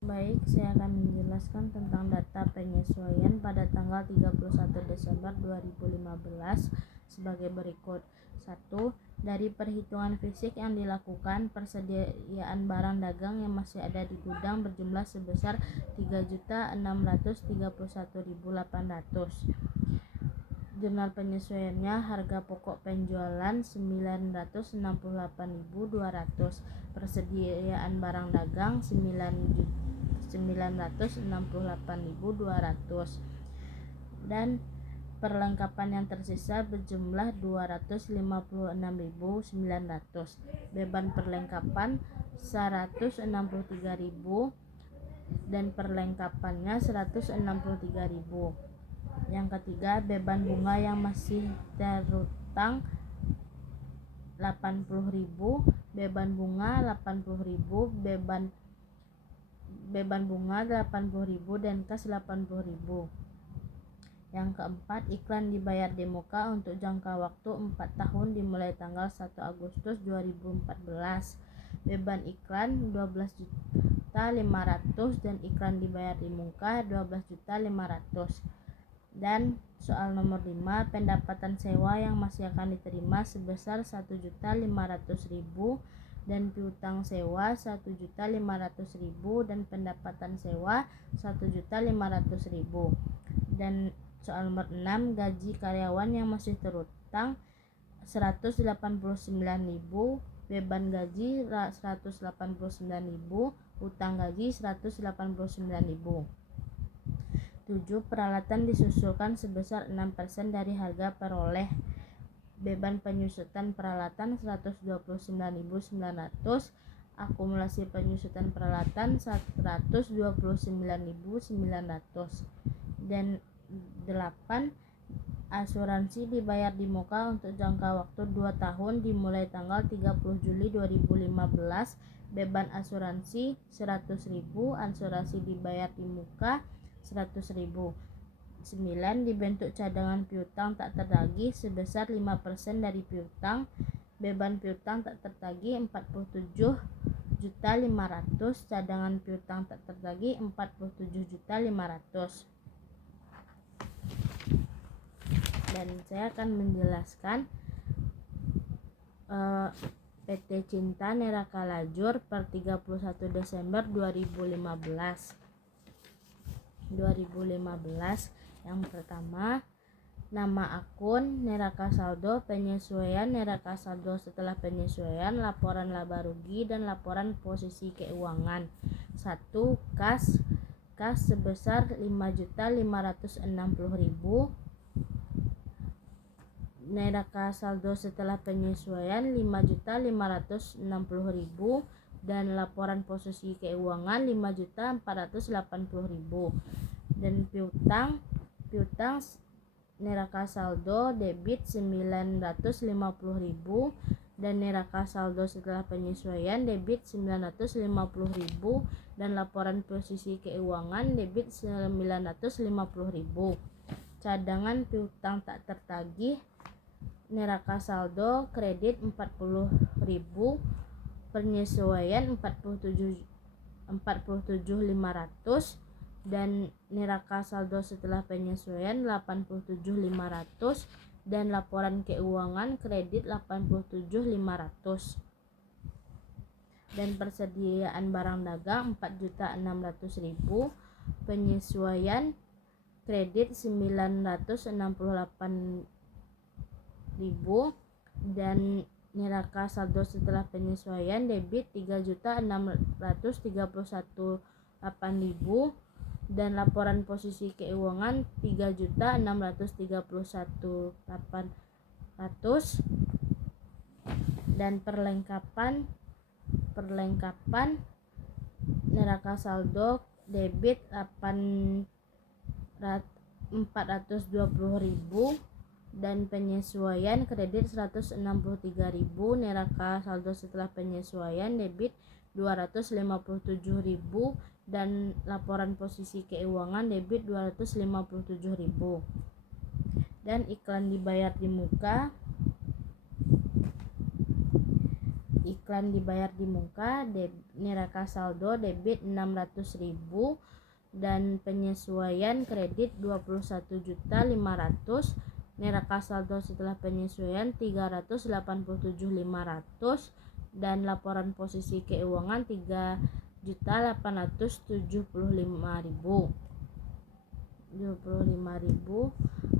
Baik, saya akan menjelaskan tentang data penyesuaian pada tanggal 31 Desember 2015 sebagai berikut. 1. Dari perhitungan fisik yang dilakukan, persediaan barang dagang yang masih ada di gudang berjumlah sebesar 3.631.800. Jurnal penyesuaiannya, harga pokok penjualan 968.200, persediaan barang dagang 968.200, dan perlengkapan yang tersisa berjumlah 256.900. Beban perlengkapan 163.000 dan perlengkapannya 163.000. Yang ketiga, beban bunga yang masih terutang 80.000, beban bunga 80.000, beban bunga 80.000 dan kas 80.000. Yang keempat, iklan dibayar di muka untuk jangka waktu 4 tahun dimulai tanggal 1 Agustus 2014. Beban iklan 12.500.000 dan iklan dibayar di muka 12.500.000. Dan soal nomor 5, pendapatan sewa yang masih akan diterima sebesar 1.500.000 dan piutang sewa 1.500.000 dan pendapatan sewa 1.500.000. Dan soal nomor 6, gaji karyawan yang masih terutang 189.000, beban gaji 189.000, utang gaji 189.000. 7. Peralatan disusulkan sebesar 6% dari harga peroleh. Beban penyusutan peralatan 129.900, akumulasi penyusutan peralatan 129.900. Dan 8. Asuransi dibayar di muka untuk jangka waktu 2 tahun dimulai tanggal 30 Juli 2015. Beban asuransi 100.000, asuransi dibayar di muka 100.000. 9. Dibentuk cadangan piutang tak tertagih sebesar 5% dari piutang. Beban piutang tak tertagih 47.500.000, cadangan piutang tak tertagih 47.500.000. Dan saya akan menjelaskan PT Cinta Neraka Lajur per 31 Desember 2015. Yang pertama, nama akun Neraka Saldo, penyesuaian Neraka Saldo setelah penyesuaian, laporan laba rugi dan laporan posisi keuangan. 1. Kas sebesar 5.560.000, Neraka saldo setelah penyesuaian 5.560.000 dan laporan posisi keuangan 5.480.000. Dan piutang Neraka saldo debit 950.000 dan Neraka saldo setelah penyesuaian debit 950.000 dan laporan posisi keuangan debit 950.000. Cadangan piutang tak tertagih Neraka saldo kredit 40.000, penyesuaian 47.500 dan Neraka saldo setelah penyesuaian 87.500 dan laporan keuangan kredit 87.500. Dan persediaan barang dagang 4.600.000, penyesuaian kredit 968.000 dan Neraka saldo setelah penyesuaian debit 3.631.800 dan laporan posisi keuangan 3.631.800. Dan perlengkapan Neraka saldo debit 420.000 dan penyesuaian kredit 163.000. Neraka saldo setelah penyesuaian debit 257.000 dan laporan posisi keuangan debit 257.000. Dan iklan dibayar di muka iklan dibayar di muka, neraca saldo debit 600.000 dan penyesuaian kredit 21.500.000, neraca saldo setelah penyesuaian 387.500 dan laporan posisi keuangan 3.875.000.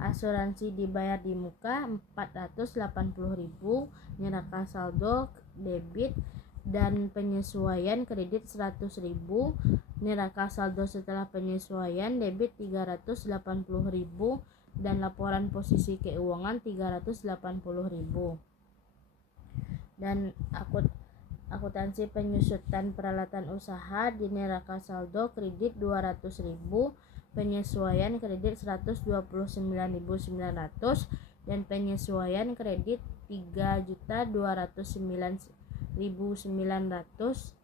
Asuransi dibayar di muka 480.000, neraca saldo debit dan penyesuaian kredit 100.000, neraca saldo setelah penyesuaian debit 380.000 dan laporan posisi keuangan 380.000. Dan akuntansi penyusutan peralatan usaha di neraca saldo kredit 200.000, penyesuaian kredit 129.900 dan penyesuaian kredit 3.209.900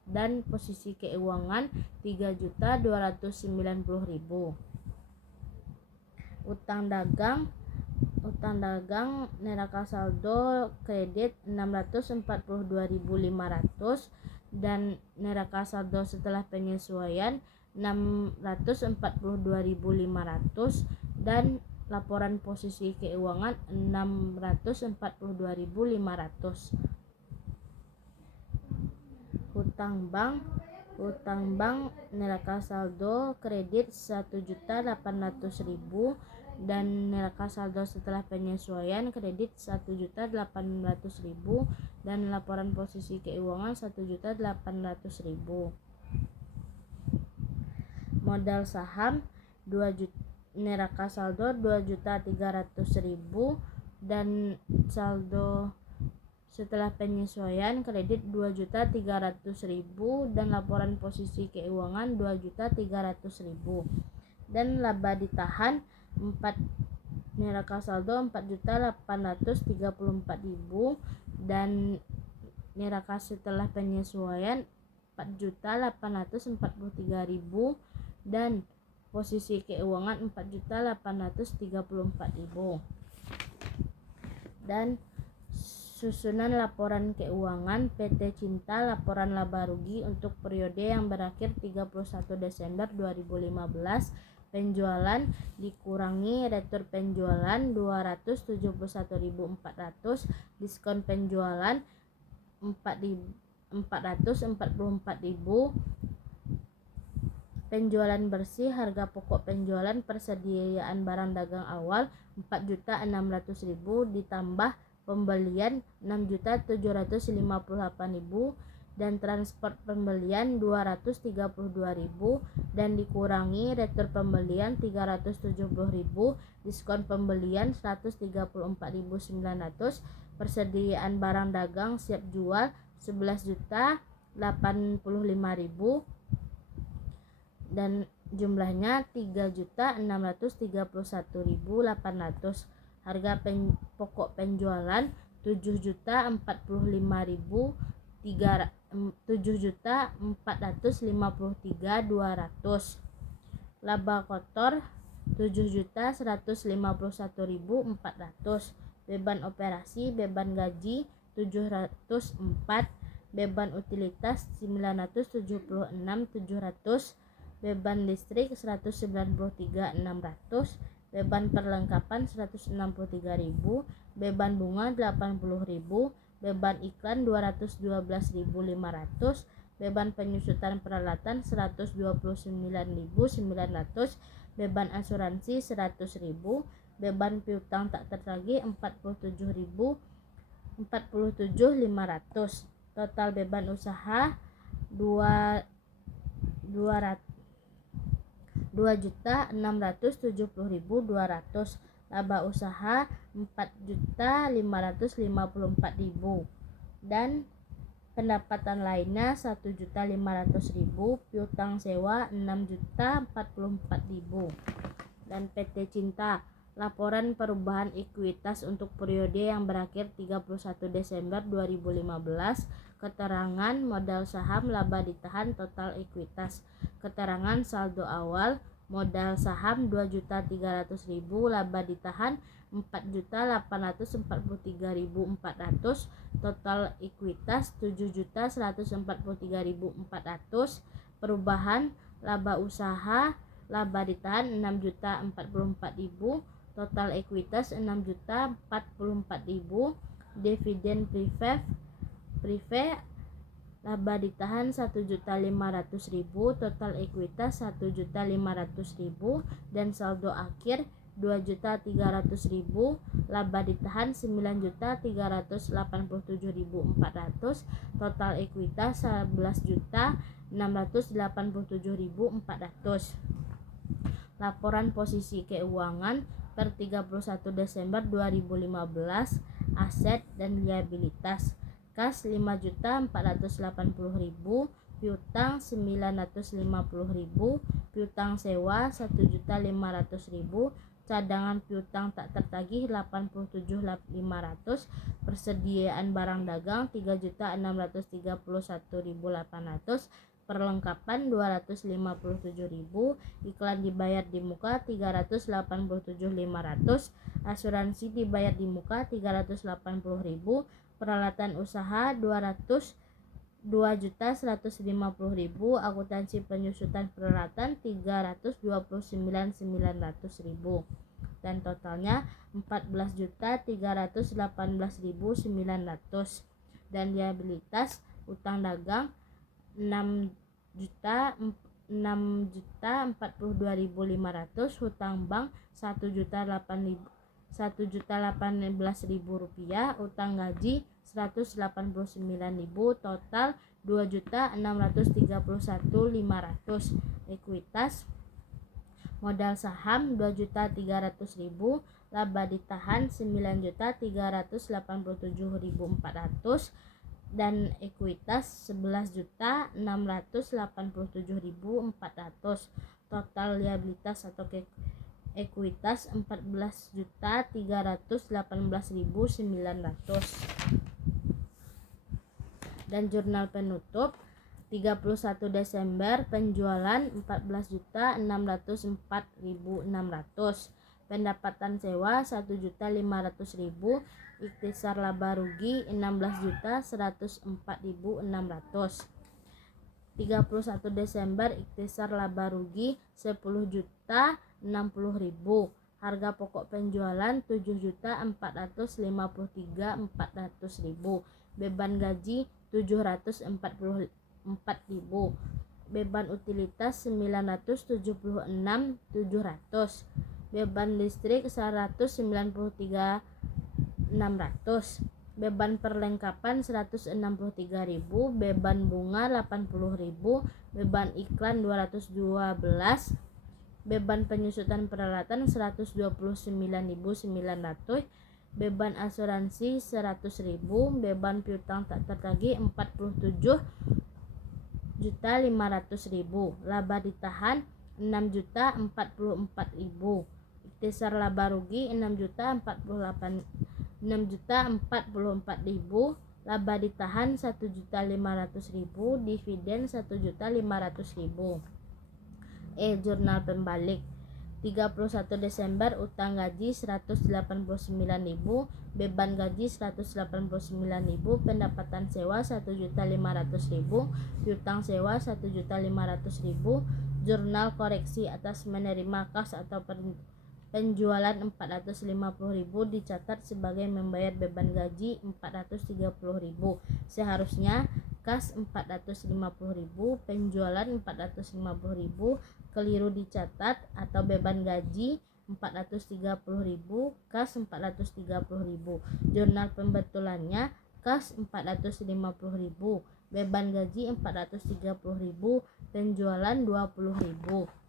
dan posisi keuangan 3.290.000. Utang dagang neraca saldo kredit 642.500 dan neraca saldo setelah penyesuaian 642.500 dan laporan posisi keuangan 642.500. Hutang bank neraca saldo kredit 1.800.000 dan neraca saldo setelah penyesuaian kredit 1.800.000 dan laporan posisi keuangan 1.800.000. Modal saham 2 juta, neraca saldo 2.300.000 dan saldo setelah penyesuaian kredit 2.300.000 dan laporan posisi keuangan 2.300.000. Dan laba ditahan 4, neraca saldo 4.834.000 dan neraca setelah penyesuaian 4.843.000 dan posisi keuangan 4.834.000. Dan susunan laporan keuangan PT Cinta laporan laba rugi untuk periode yang berakhir 31 Desember 2015. Penjualan dikurangi retur penjualan 271.400, diskon penjualan 444.000, penjualan bersih, harga pokok penjualan persediaan barang dagang awal 4.600.000 ditambah pembelian 6.758.000 dan transport pembelian 232.000 dan dikurangi retur pembelian 370.000, diskon pembelian 134.900, persediaan barang dagang siap jual 11.085.000 dan jumlahnya 3.631.800. Harga pokok penjualan 7.453.200. Laba kotor 7.151.400. Beban operasi, beban gaji 704, beban utilitas 976.700, beban listrik 193.600, beban perlengkapan 163.000, beban bunga 80.000, beban iklan 212.500, beban penyusutan peralatan 129.900, beban asuransi 100.000, beban piutang tak tertagih 47.500. Total beban usaha 2.670.200. Laba usaha 4.554.000 dan pendapatan lainnya 1.500.000, piutang sewa 6.044.000. Dan PT Cinta laporan perubahan ekuitas untuk periode yang berakhir 31 Desember 2015, keterangan modal saham, laba ditahan, total ekuitas. Keterangan saldo awal, modal saham 2.300.000, laba ditahan 4.843.400. Total ekuitas 7.143.400. Perubahan laba usaha, laba ditahan 6.044.000. Total ekuitas 6.044.000. Dividen prive laba ditahan 1.500.000. Total ekuitas 1.500.000. Dan saldo akhir 2.300.000. Laba ditahan 9.387.400. Total ekuitas 11.687.400. Laporan posisi keuangan per 31 Desember 2015. Aset dan liabilitas. Kas 5.480.000, piutang 950.000, piutang sewa 1.500.000, cadangan piutang tak tertagih 87.500, persediaan barang dagang 3.631.800, perlengkapan 257.000, iklan dibayar di muka 387.500, asuransi dibayar di muka 380.000, peralatan usaha 2.150.000, akuntansi penyusutan peralatan 329.900.000, dan totalnya 14.318.900. Dan liabilitas utang dagang 6.042.500, hutang bank 1.018.000 rupiah, utang gaji 189.000, total 2.631.500. Ekuitas modal saham 2.300.000, laba ditahan 9.387.400, dan ekuitas 11.687.400. Total liabilitas atau ekuitas 14.318.900. Dan jurnal penutup 31 Desember penjualan 14.604.600, pendapatan sewa 1.500.000, ikhtisar laba rugi 16.104.600. 31 Desember ikhtisar laba rugi 10.060.000, harga pokok penjualan 7.453.400.000, beban gaji 744.000, beban utilitas 976.700, beban listrik 193.600, beban perlengkapan 163.000, beban bunga 80.000, beban iklan 212, beban penyusutan peralatan 129.900, beban asuransi 100.000, beban piutang tak tertagih 47.500.000, laba ditahan 6.044.000, ikhtisar laba rugi 6.044.000, laba ditahan 1.500.000, dividen 1.500.000. Jurnal pembalik 31 Desember utang gaji 189.000, beban gaji 189.000, pendapatan sewa 1.500.000, piutang sewa 1.500.000. Jurnal koreksi atas menerima kas atau penjualan 450.000 dicatat sebagai membayar beban gaji 430.000. Seharusnya kas 450.000, penjualan 450.000, keliru dicatat atau beban gaji 430.000, kas 430.000. Jurnal pembetulannya kas 450.000, beban gaji 430.000, penjualan 20.000.